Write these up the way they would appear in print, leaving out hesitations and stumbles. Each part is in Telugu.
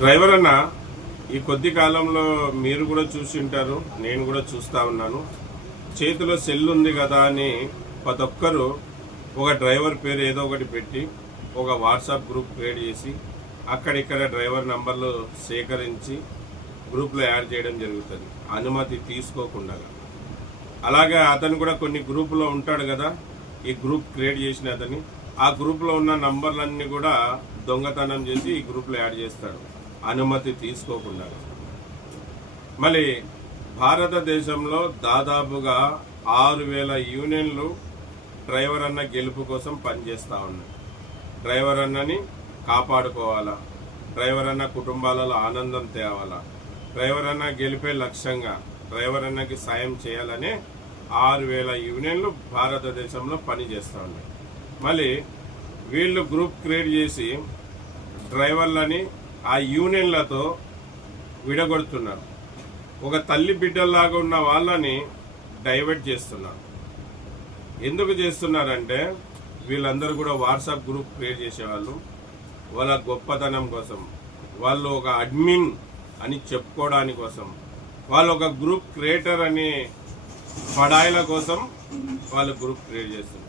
డ్రైవర్ అన్న ఈ కొద్ది కాలంలో మీరు కూడా చూసి ఉంటారు, నేను కూడా చూస్తూ ఉన్నాను. చేతిలో సెల్ ఉంది కదా అని ప్రతి ఒక్కరు ఒక డ్రైవర్ పేరు ఏదో ఒకటి పెట్టి ఒక వాట్సాప్ గ్రూప్ క్రియేట్ చేసి అక్కడిక్కడ డ్రైవర్ నంబర్లు సేకరించి గ్రూప్లో యాడ్ చేయడం జరుగుతుంది అనుమతి తీసుకోకుండా. అలాగే అతను కూడా కొన్ని గ్రూపులో ఉంటాడు కదా, ఈ గ్రూప్ క్రియేట్ చేసిన అతని ఆ గ్రూప్లో ఉన్న నంబర్లన్నీ కూడా దొంగతనం చేసి ఈ గ్రూప్లో యాడ్ చేస్తాడు అనుమతి తీసుకోకుండా. మళ్ళీ భారతదేశంలో దాదాపుగా 6,000 యూనియన్లు డ్రైవర్ అన్న గెలుపు కోసం పనిచేస్తూ ఉన్నాయి. డ్రైవర్ అన్నని కాపాడుకోవాలా, డ్రైవర్ అన్న కుటుంబాలలో ఆనందం తేవాలా, డ్రైవర్ అన్న గెలిపే లక్ష్యంగా డ్రైవర్ అన్నకి సాయం చేయాలనే 6,000 యూనియన్లు భారతదేశంలో పనిచేస్తూ ఉన్నాయి. మళ్ళీ వీళ్ళు గ్రూప్ క్రియేట్ చేసి డ్రైవర్లని ఆ యూనియన్లతో విడగొడుతున్నారు. ఒక తల్లి బిడ్డల్లాగా ఉన్న వాళ్ళని డైవర్ట్ చేస్తున్నారు. ఎందుకు చేస్తున్నారంటే వీళ్ళందరూ కూడా వాట్సాప్ గ్రూప్ క్రియేట్ చేసేవాళ్ళు వాళ్ళ గొప్పతనం కోసం, వాళ్ళు ఒక అడ్మిన్ అని చెప్పుకోవడానికి కోసం, వాళ్ళు ఒక గ్రూప్ క్రియేటర్ అనే పడాయిల కోసం వాళ్ళు గ్రూప్ క్రియేట్ చేస్తున్నారు.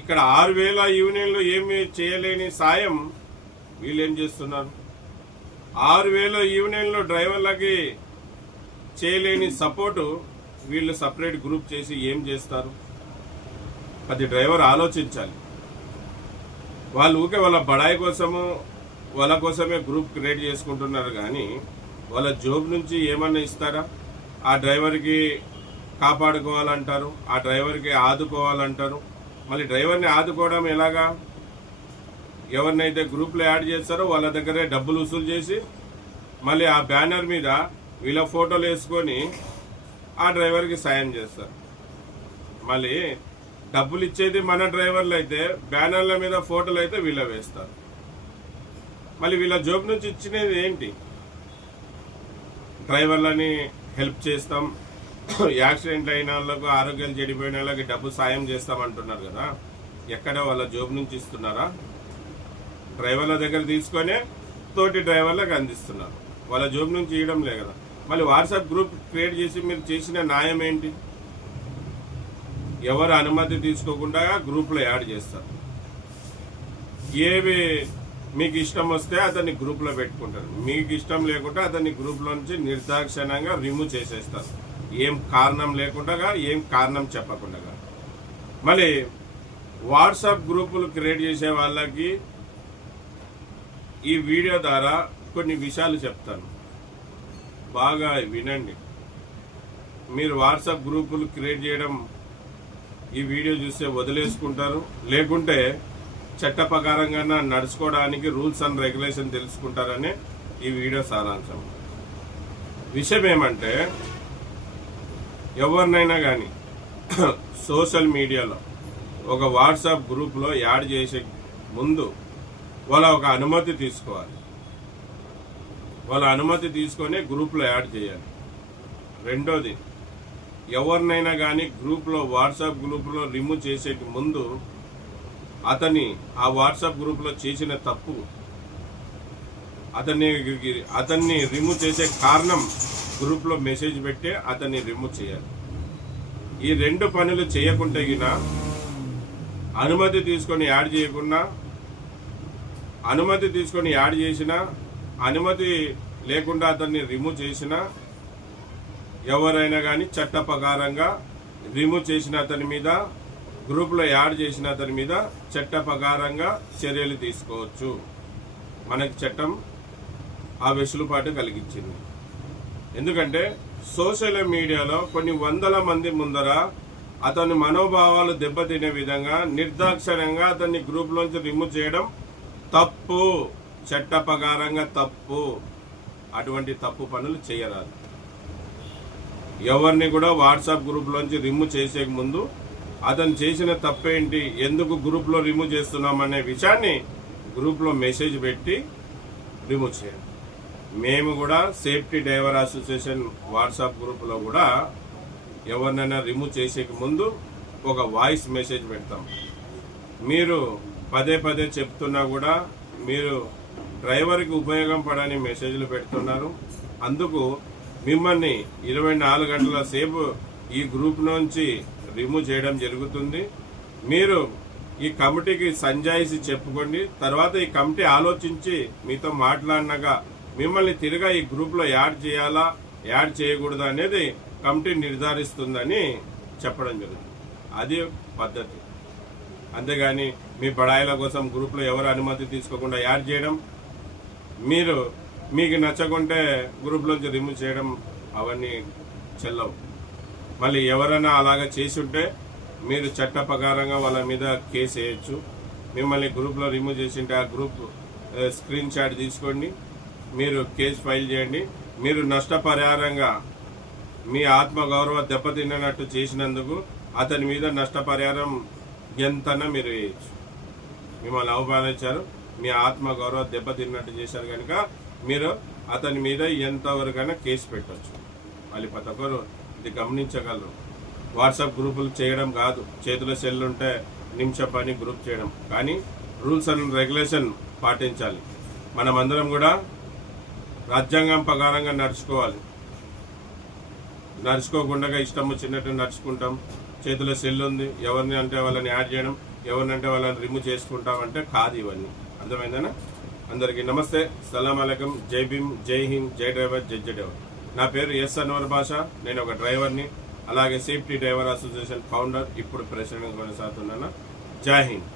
ఇక్కడ 6,000 యూనియన్లు ఏమి చేయలేని సాయం వీళ్ళు ఏం చేస్తున్నారు. 6,000 యూనియన్లు డ్రైవర్లకి చేయలేని సపోర్టు వీళ్ళు సపరేట్ గ్రూప్ చేసి ఏం చేస్తారు. అది డ్రైవర్ ఆలోచించాలి. వాళ్ళు ఊకే వాళ్ళ బడాయి కోసము వాళ్ళ కోసమే గ్రూప్ క్రియేట్ చేసుకుంటున్నారు కానీ వాళ్ళ జోబ్ నుంచి ఏమన్నా ఇస్తారా. ఆ డ్రైవర్కి కాపాడుకోవాలంటారు, ఆ డ్రైవర్కి ఆదుకోవాలంటారు. మళ్ళీ డ్రైవర్ని ఆదుకోవడం ఎలాగా, ఎవరినైతే గ్రూప్లో యాడ్ చేస్తారో వాళ్ళ దగ్గరే డబ్బులు వసూలు చేసి మళ్ళీ ఆ బ్యానర్ మీద వీళ్ళ ఫోటోలు వేసుకొని ఆ డ్రైవర్కి సాయం చేస్తారు. మళ్ళీ డబ్బులు ఇచ్చేది మన డ్రైవర్లు అయితే బ్యానర్ల మీద ఫోటోలు అయితే వీళ్ళ వేస్తారు. మళ్ళీ వీళ్ళ జోబ్ నుంచి ఇచ్చినది ఏంటి, డ్రైవర్లని హెల్ప్ చేస్తాం, యాక్సిడెంట్ అయిన వాళ్ళకు ఆరోగ్యాలు చెడిపోయిన వాళ్ళకి డబ్బు సాయం చేస్తామంటున్నారు కదా, ఎక్కడ వాళ్ళ జోబ్ నుంచి ఇస్తున్నారా. డ్రైవర్ల దగ్గర తీసుకొనే తోటి డ్రైవర్లకు అందిస్తున్నారు, వాళ్ళ జోబ్ నుంచి ఇవ్వడం లే కదా. మళ్ళీ వాట్సాప్ గ్రూప్ క్రియేట్ చేసి మీరు చేసిన న్యాయం ఏంటి. ఎవరు అనుమతి తీసుకోకుండా గ్రూప్లో యాడ్ చేస్తారు. ఏవి మీకు ఇష్టం వస్తే అతన్ని గ్రూప్లో పెట్టుకుంటారు, మీకు ఇష్టం లేకుండా అతన్ని గ్రూప్లో నుంచి నిర్దాక్షిణ్యంగా రిమూవ్ చేసేస్తారు, ఏం కారణం లేకుండా, ఏం కారణం చెప్పకుండా. మళ్ళీ వాట్సాప్ గ్రూపులు క్రియేట్ చేసే వాళ్ళకి ఈ వీడియో ద్వారా కొన్ని విషయాలు చెప్తాను, బాగా వినండి. మీరు వాట్సాప్ గ్రూపులు క్రియేట్ చేయడం ఈ వీడియో చూస్తే వదిలేసుకుంటారు, లేకుంటే చట్ట ప్రకారంగా నడుచుకోవడానికి రూల్స్ అండ్ రెగ్యులేషన్ తెలుసుకుంటారనే ఈ వీడియో సారాంశం. విషయం ఏమంటే ఎవరినైనా కానీ సోషల్ మీడియాలో ఒక వాట్సాప్ గ్రూప్లో యాడ్ చేసే ముందు వాళ్ళ ఒక అనుమతి తీసుకోవాలి. వాళ్ళ అనుమతి తీసుకొని గ్రూప్లో యాడ్ చేయాలి. రెండోది, ఎవరినైనా కానీ గ్రూప్లో వాట్సాప్ గ్రూప్లో రిమూవ్ చేసే ముందు ఆ వాట్సాప్ గ్రూప్లో చేసిన తప్పు, అతన్ని రిమూవ్ చేసే కారణం గ్రూప్లో మెసేజ్ పెట్టి అతన్ని రిమూవ్ చేయాలి. ఈ 2 పనులు చేయకుంటే గినా అనుమతి తీసుకొని యాడ్ చేయకుండా, అనుమతి తీసుకొని యాడ్ చేసినా, అనుమతి లేకుండా అతన్ని రిమూవ్ చేసినా, ఎవరైనా కానీ చట్ట ప్రకారంగా రిమూవ్ చేసిన అతని మీద, గ్రూప్లో యాడ్ చేసిన అతని మీద చట్ట ప్రకారంగా చర్యలు తీసుకోవచ్చు. మనకి చట్టం ఆ వెసులుబాటు కలిగించింది. ఎందుకంటే సోషల్ మీడియాలో కొన్ని వందల మంది ముందర అతని మనోభావాలు దెబ్బతినే విధంగా నిర్దాక్షిణ్యంగా అతన్ని గ్రూప్లోంచి రిమూవ్ చేయడం తప్పు, చట్ట ప్రకారంగా తప్పు. అటువంటి తప్పు పనులు చేయరాదు. ఎవరిని కూడా వాట్సాప్ గ్రూప్లోంచి రిమూవ్ చేసే ముందు అతను చేసిన తప్పేంటి, ఎందుకు గ్రూప్లో రిమూవ్ చేస్తున్నామనే విషయాన్ని గ్రూప్లో మెసేజ్ పెట్టి రిమూవ్ చేయాలి. మేము కూడా సేఫ్టీ డ్రైవర్ అసోసియేషన్ వాట్సాప్ గ్రూప్లో కూడా ఎవరినైనా రిమూవ్ చేసే ముందు ఒక వాయిస్ మెసేజ్ పెడతాం. మీరు పదే పదే చెప్తున్నా కూడా మీరు డ్రైవర్కి ఉపయోగం పడని మెసేజ్లు పెడుతున్నారు. అందుకు మిమ్మల్ని 24 గంటల సేపు ఈ గ్రూప్ నుంచి రిమూవ్ చేయడం జరుగుతుంది. మీరు ఈ కమిటీకి సంజాయిషి చెప్పుకోండి. తర్వాత ఈ కమిటీ ఆలోచించి మీతో మాట్లాడినాక మిమ్మల్ని తిరిగా ఈ గ్రూప్లో యాడ్ చేయాలా యాడ్ చేయకూడదా అనేది కమిటీ నిర్ధారిస్తుందని చెప్పడం జరుగుతుంది. అది పద్ధతి. అంతేగాని మీ బడాయిల కోసం గ్రూప్లో ఎవరు అనుమతి తీసుకోకుండా యాడ్ చేయడం, మీకు నచ్చకుంటే గ్రూప్లోంచి రిమూవ్ చేయడం అవన్నీ చెల్లవు. మళ్ళీ ఎవరైనా అలాగా చేసి ఉంటే మీరు చట్ట ప్రకారంగా వాళ్ళ మీద కేసు వేయచ్చు. మిమ్మల్ని గ్రూప్లో రిమూవ్ చేసింటే ఆ గ్రూప్ స్క్రీన్ షాట్ తీసుకోండి, మీరు కేసు ఫైల్ చేయండి. మీరు నష్టపరిహారంగా మీ ఆత్మగౌరవ దెబ్బతిన్నట్టు చేసినందుకు అతని మీద నష్టపరిహారం ఎంతనా మీరు వేయచ్చు. మిమ్మల్ని అవమానించారు, మీ ఆత్మగౌరవ దెబ్బతిన్నట్టు చేశారు కనుక మీరు అతని మీద ఎంతవరకైనా కేసు పెట్టవచ్చు. మళ్ళీ ప్రతి ఒక్కరు ఇది గమనించగలరు. వాట్సాప్ గ్రూపులు చేయడం కాదు, చేతిలో సెల్ ఉంటే నిమిష పని గ్రూప్ చేయడం. కానీ రూల్స్ అండ్ రెగ్యులేషన్ పాటించాలి. మనమందరం కూడా రాజ్యాంగం ప్రకారంగా నడుచుకోవాలి. నడుచుకోకుండా ఇష్టం వచ్చినట్టు నడుచుకుంటాం. చేతిలో సెల్ ఉంది, ఎవరిని అంటే వాళ్ళని యాడ్ చేయడం, ఎవరిని అంటే వాళ్ళని రిమూవ్ చేసుకుంటాం అంటే కాదు. ఇవన్నీ అర్థమైందనా? అందరికీ నమస్తే, సలాం అలైకుం, జై భీమ్, జై హింద్, జై డ్రైవర్, జై డ్రైవర్. నా పేరు ఎస్ అన్వర్ బాషా. నేను ఒక డ్రైవర్ని, అలాగే సేఫ్టీ డ్రైవర్ అసోసియేషన్ ఫౌండర్, ఇప్పుడు ప్రెసిడెంట్ కొనసాగుతున్నాను. జై హింద్.